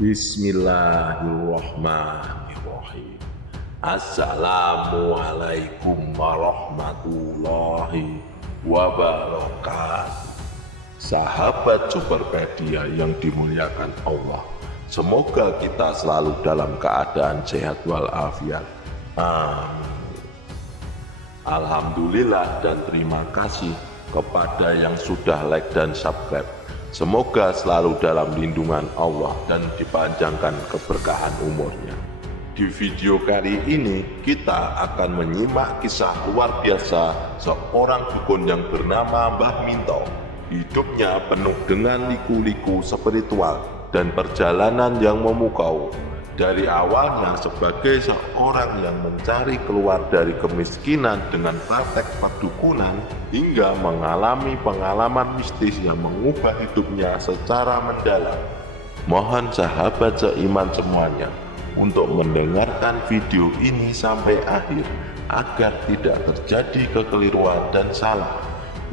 Bismillahirrahmanirrahim. Assalamualaikum warahmatullahi wabarakatuh. Sahabat Superpedia yang dimuliakan Allah, semoga kita selalu dalam keadaan sehat walafiat. Amin. Alhamdulillah dan terima kasih kepada yang sudah like dan subscribe. Semoga selalu dalam lindungan Allah dan dipanjangkan keberkahan umurnya. Di video kali ini kita akan menyimak kisah luar biasa seorang dukun yang bernama Mbah Minto. Hidupnya penuh dengan liku-liku spiritual dan perjalanan yang memukau. Dari awalnya sebagai seorang yang mencari keluar dari kemiskinan dengan praktek perdukunan, hingga mengalami pengalaman mistis yang mengubah hidupnya secara mendalam. Mohon sahabat seiman semuanya untuk mendengarkan video ini sampai akhir agar tidak terjadi kekeliruan dan salah.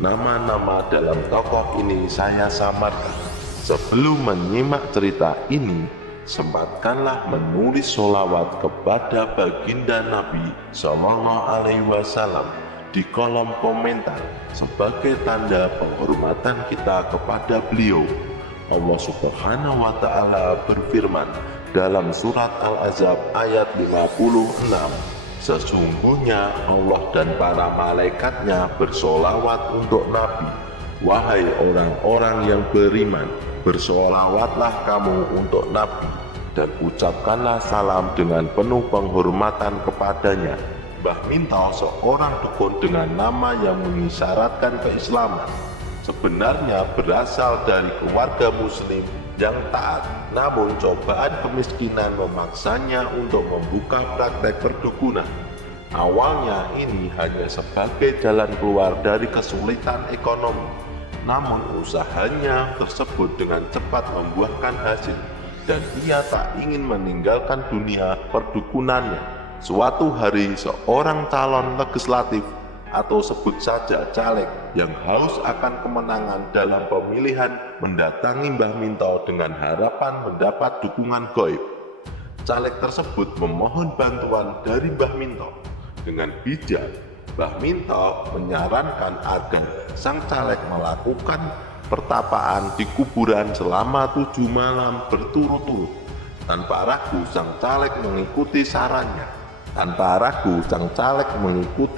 Nama-nama dalam tokoh ini saya samarkan. Sebelum menyimak cerita ini, sempatkanlah menulis sholawat kepada baginda Nabi Sallallahu Alaihi Wasallam di kolom komentar sebagai tanda penghormatan kita kepada beliau. Allah Subhanahu wa Ta'ala berfirman dalam surat Al-Ahzab ayat 56, sesungguhnya Allah dan para malaikatnya bersolawat untuk Nabi. Wahai orang-orang yang beriman, bersolawatlah kamu untuk Nabi dan ucapkanlah salam dengan penuh penghormatan kepadanya. Mbah Minto seorang dukun dengan nama yang mengisyaratkan keislaman. Sebenarnya berasal dari keluarga muslim yang taat, namun cobaan kemiskinan memaksanya untuk membuka praktek perdukunan. Awalnya ini hanya sebagai jalan keluar dari kesulitan ekonomi, namun usahanya tersebut dengan cepat membuahkan hasil dan ia tak ingin meninggalkan dunia perdukunannya. Suatu hari seorang calon legislatif atau sebut saja caleg yang haus akan kemenangan dalam pemilihan mendatangi Mbah Minto dengan harapan mendapat dukungan gaib. Caleg tersebut memohon bantuan dari Mbah Minto. Dengan bijak, Mbah Minto menyarankan agar sang caleg melakukan pertapaan di kuburan selama 7 malam berturut-turut. Tanpa ragu sang caleg mengikuti sarannya.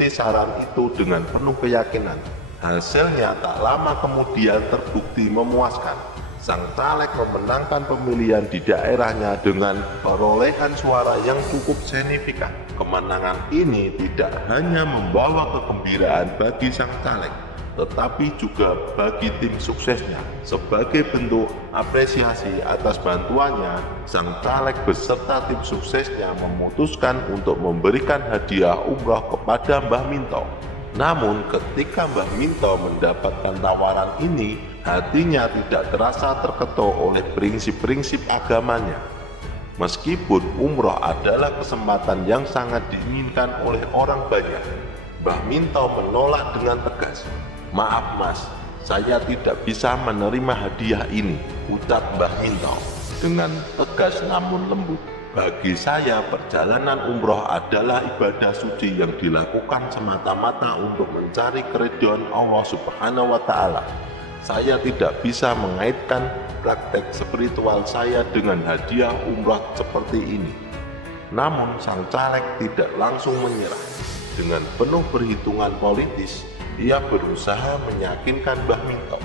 Saran itu dengan penuh keyakinan. Hasilnya tak lama kemudian terbukti memuaskan. Sang caleg memenangkan pemilihan di daerahnya dengan perolehan suara yang cukup signifikan. Kemenangan ini tidak hanya membawa kegembiraan bagi sang caleg, tetapi juga bagi tim suksesnya. Sebagai bentuk apresiasi atas bantuannya, sang caleg beserta tim suksesnya memutuskan untuk memberikan hadiah umroh kepada Mbah Minto. Namun ketika Mbah Minto mendapatkan tawaran ini, hatinya tidak terasa terketuk oleh prinsip-prinsip agamanya. Meskipun umroh adalah kesempatan yang sangat diinginkan oleh orang banyak, Mbah Minto menolak dengan tegas. Maaf mas, saya tidak bisa menerima hadiah ini, ucap Mbah Minto dengan tegas namun lembut. Bagi saya perjalanan umroh adalah ibadah suci yang dilakukan semata-mata untuk mencari keridhaan Allah Subhanahu wa Ta'ala. Saya tidak bisa mengaitkan praktek spiritual saya dengan hadiah umroh seperti ini. Namun sang caleg tidak langsung menyerah. Dengan penuh perhitungan politis, ia berusaha meyakinkan Mbah Minto.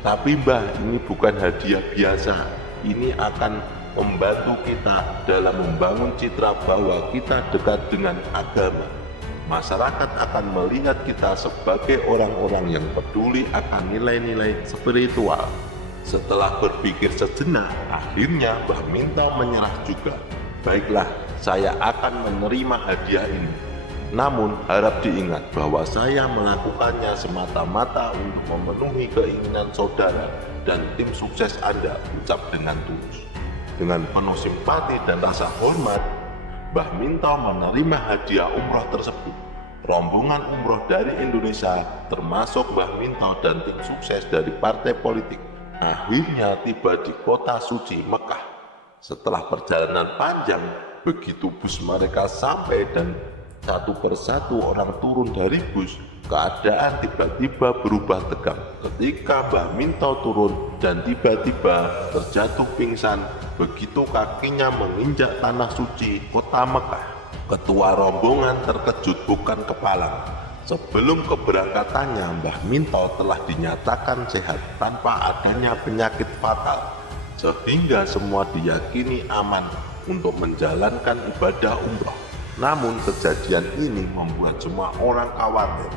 Tapi Mbah, ini bukan hadiah biasa. Ini akan membantu kita dalam membangun citra bahwa kita dekat dengan agama. Masyarakat akan melihat kita sebagai orang-orang yang peduli akan nilai-nilai spiritual. Setelah berpikir sejenak, akhirnya Mbah Minto menyerah juga. Baiklah, saya akan menerima hadiah ini. Namun harap diingat bahwa saya melakukannya semata-mata untuk memenuhi keinginan saudara dan tim sukses Anda, ucap dengan tulus. Dengan penuh simpati dan rasa hormat, Mbah Minto menerima hadiah umroh tersebut. Rombongan umroh dari Indonesia, termasuk Mbah Minto dan tim sukses dari partai politik, akhirnya tiba di kota suci Mekah. Setelah perjalanan panjang, begitu bus mereka sampai dan satu persatu orang turun dari bus, keadaan tiba-tiba berubah tegang. Ketika Mbah Minto turun dan tiba-tiba terjatuh pingsan begitu kakinya menginjak tanah suci kota Mekah. Ketua rombongan terkejut bukan kepalang. Sebelum keberangkatannya, Mbah Minto telah dinyatakan sehat tanpa adanya penyakit fatal, sehingga semua diyakini aman untuk menjalankan ibadah umroh. Namun kejadian ini membuat semua orang khawatir.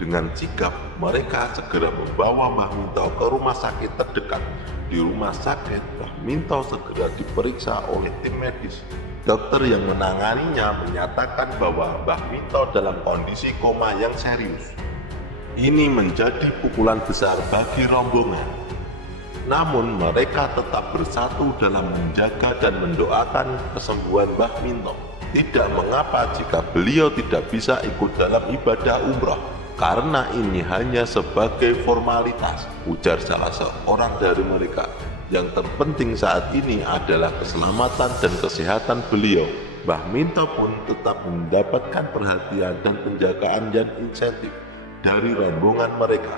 Dengan sigap, mereka segera membawa Mbah Minto ke rumah sakit terdekat. Di rumah sakit, Mbah Minto segera diperiksa oleh tim medis. Dokter yang menanganinya menyatakan bahwa Mbah Minto dalam kondisi koma yang serius. Ini menjadi pukulan besar bagi rombongan. Namun mereka tetap bersatu dalam menjaga dan mendoakan kesembuhan Mbah Minto. Tidak mengapa jika beliau tidak bisa ikut dalam ibadah umroh, karena ini hanya sebagai formalitas, ujar salah seorang dari mereka. Yang terpenting saat ini adalah keselamatan dan kesehatan beliau. Mbah Minto pun tetap mendapatkan perhatian dan penjagaan dan insentif dari rombongan mereka.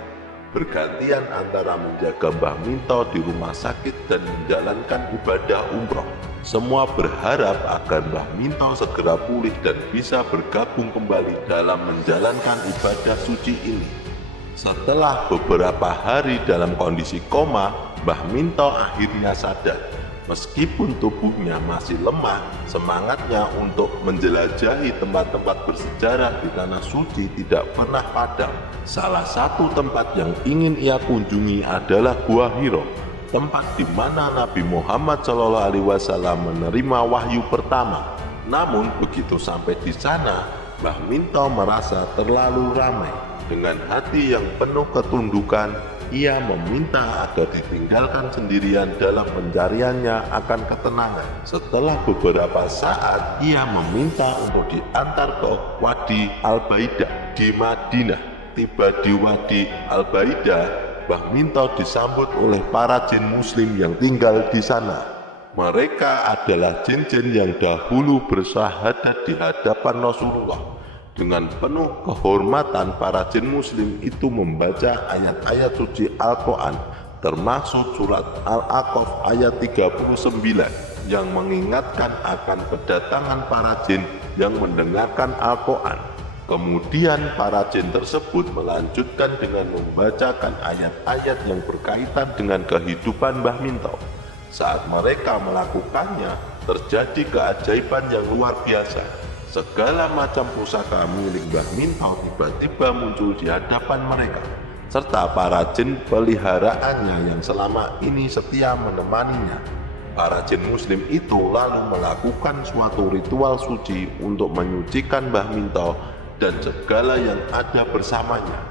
Bergantian antara menjaga Mbah Minto di rumah sakit dan menjalankan ibadah umroh. Semua berharap agar Mbah Minto segera pulih dan bisa bergabung kembali dalam menjalankan ibadah suci ini. Setelah beberapa hari dalam kondisi koma, Mbah Minto akhirnya sadar. Meskipun tubuhnya masih lemah, semangatnya untuk menjelajahi tempat-tempat bersejarah di tanah suci tidak pernah padam. Salah satu tempat yang ingin ia kunjungi adalah Gua Hiro, tempat di mana Nabi Muhammad SAW menerima wahyu pertama. Namun begitu sampai di sana, Mbah Minto merasa terlalu ramai. Dengan hati yang penuh ketundukan, ia meminta agar ditinggalkan sendirian dalam pencariannya akan ketenangan. Setelah beberapa saat, ia meminta untuk diantar ke Wadi Al-Baidah di Madinah. Tiba di Wadi Al-Baidah, Mbah Minto disambut oleh para jin muslim yang tinggal di sana. Mereka adalah jin-jin yang dahulu bersyahadat di hadapan Rasulullah. Dengan penuh kehormatan, para jin muslim itu membaca ayat-ayat suci Al-Quran, termasuk surat Al-Aqaf ayat 39 yang mengingatkan akan kedatangan para jin yang mendengarkan Al-Quran. Kemudian para jin tersebut melanjutkan dengan membacakan ayat-ayat yang berkaitan dengan kehidupan Mbah Minto. Saat mereka melakukannya, terjadi keajaiban yang luar biasa. Segala macam pusaka milik Mbah Minto tiba-tiba muncul di hadapan mereka, serta para jin peliharaannya yang selama ini setia menemaninya. Para jin muslim itu lalu melakukan suatu ritual suci untuk menyucikan Mbah Minto dan segala yang ada bersamanya.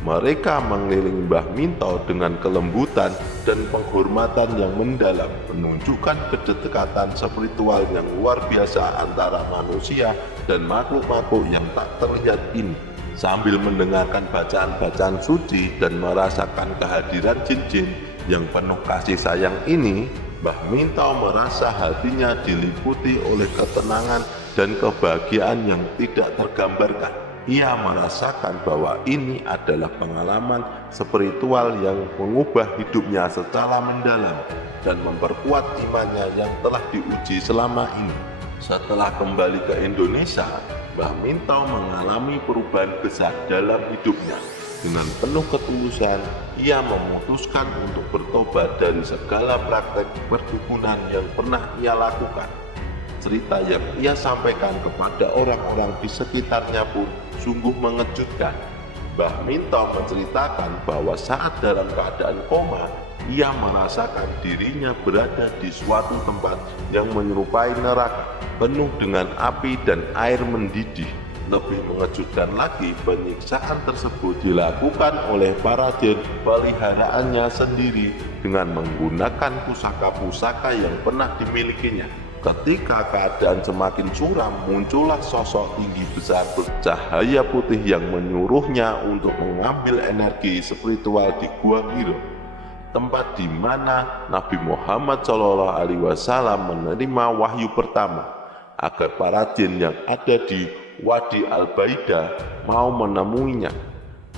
Mereka mengelilingi Mbah Minto dengan kelembutan dan penghormatan yang mendalam, menunjukkan kedekatan spiritual yang luar biasa antara manusia dan makhluk-makhluk yang tak terlihat ini. Sambil mendengarkan bacaan-bacaan suci dan merasakan kehadiran jin-jin yang penuh kasih sayang ini, Mbah Minto merasa hatinya diliputi oleh ketenangan dan kebahagiaan yang tidak tergambarkan. Ia merasakan bahwa ini adalah pengalaman spiritual yang mengubah hidupnya secara mendalam dan memperkuat imannya yang telah diuji selama ini. Setelah kembali ke Indonesia, Mbah Minto mengalami perubahan besar dalam hidupnya. Dengan penuh ketulusan, ia memutuskan untuk bertobat dari segala praktek perdukunan yang pernah ia lakukan. Cerita yang ia sampaikan kepada orang-orang di sekitarnya pun sungguh mengejutkan. Mbah Minto menceritakan bahwa saat dalam keadaan koma, ia merasakan dirinya berada di suatu tempat yang menyerupai neraka, penuh dengan api dan air mendidih. Lebih mengejutkan lagi, penyiksaan tersebut dilakukan oleh para jin peliharaannya sendiri dengan menggunakan pusaka-pusaka yang pernah dimilikinya. Ketika keadaan semakin suram, muncullah sosok tinggi besar bercahaya putih yang menyuruhnya untuk mengambil energi spiritual di Gua Hiro. tempat di mana Nabi Muhammad SAW menerima wahyu pertama, agar para jin yang ada di Wadi Al-Baida mau menemuinya.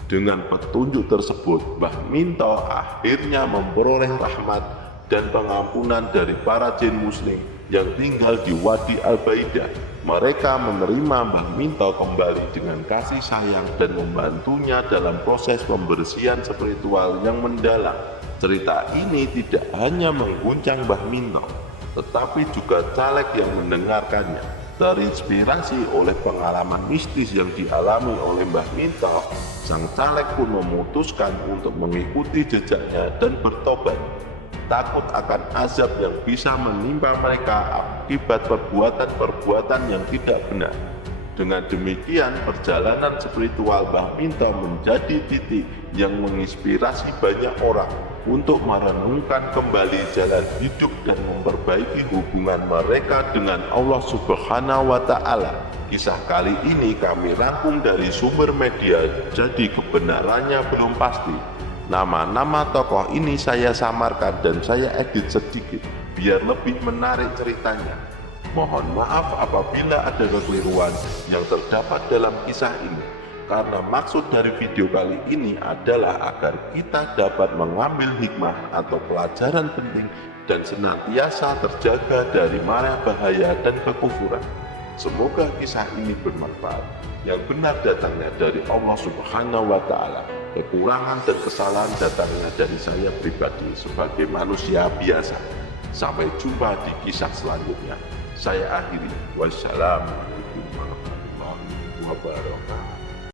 Dengan petunjuk tersebut, Mbah Minto akhirnya memperoleh rahmat dan pengampunan dari para jin muslim yang tinggal di Wadi Al-Baida. Mereka menerima Mbah Minto kembali dengan kasih sayang dan membantunya dalam proses pembersihan spiritual yang mendalam. Cerita ini tidak hanya mengguncang Mbah Minto, tetapi juga caleg yang mendengarkannya. Terinspirasi oleh pengalaman mistis yang dialami oleh Mbah Minto, sang caleg pun memutuskan untuk mengikuti jejaknya dan bertobat. Takut akan azab yang bisa menimpa mereka akibat perbuatan-perbuatan yang tidak benar. Dengan demikian, perjalanan spiritual Mbah Minto menjadi titik yang menginspirasi banyak orang untuk merenungkan kembali jalan hidup dan memperbaiki hubungan mereka dengan Allah Subhanahu wa Ta'ala. Kisah kali ini kami rangkum dari sumber media, jadi kebenarannya belum pasti. Nama-nama tokoh ini saya samarkan dan saya edit sedikit biar lebih menarik ceritanya. Mohon maaf apabila ada kekeliruan yang terdapat dalam kisah ini, karena maksud dari video kali ini adalah agar kita dapat mengambil hikmah atau pelajaran penting dan senantiasa terjaga dari mara bahaya dan kekufuran. Semoga kisah ini bermanfaat. Yang benar datangnya dari Allah Subhanahu wa Ta'ala. Kekurangan dan kesalahan datangnya dari saya pribadi sebagai manusia biasa. Sampai jumpa di kisah selanjutnya. Saya akhiri. Wassalamualaikum warahmatullahi wabarakatuh.